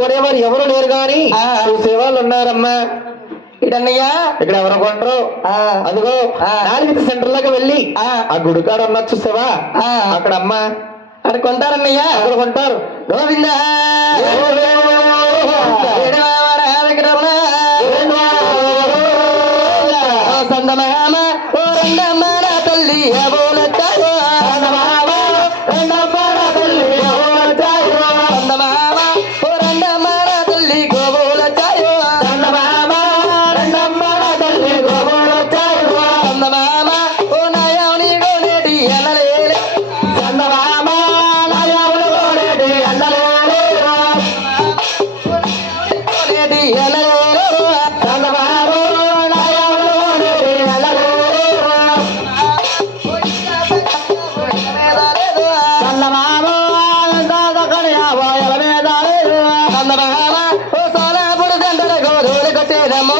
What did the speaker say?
కొనేవారు ఎవరు లేరు గాని చూసేవాళ్ళు ఉన్నారమ్మా. ఇటన్నయ్యా ఇక్కడ ఎవరు కొంటారు? అదిగో 4 సెంటర్ లాగా వెళ్ళి ఆ గుడికాడ ఉన్న చూసావా అక్కడ అమ్మా అక్కడ కొంటారన్నయ్యా. అక్కడ కొంటారు. గోవింద సందమామ ఓ రండమ్మ నా తల్లి అబోలచ్చాయో సందమామ ఓ రండమ్మ నా తల్లి గోబోలచ్చాయో సందమామ ఓ నాయని గోనేటి ఎనలేలే గోనేటి ఎనలేలే ఓ సోలాపుడు సెంటర్ గోధులు కొట్టేదమ్మో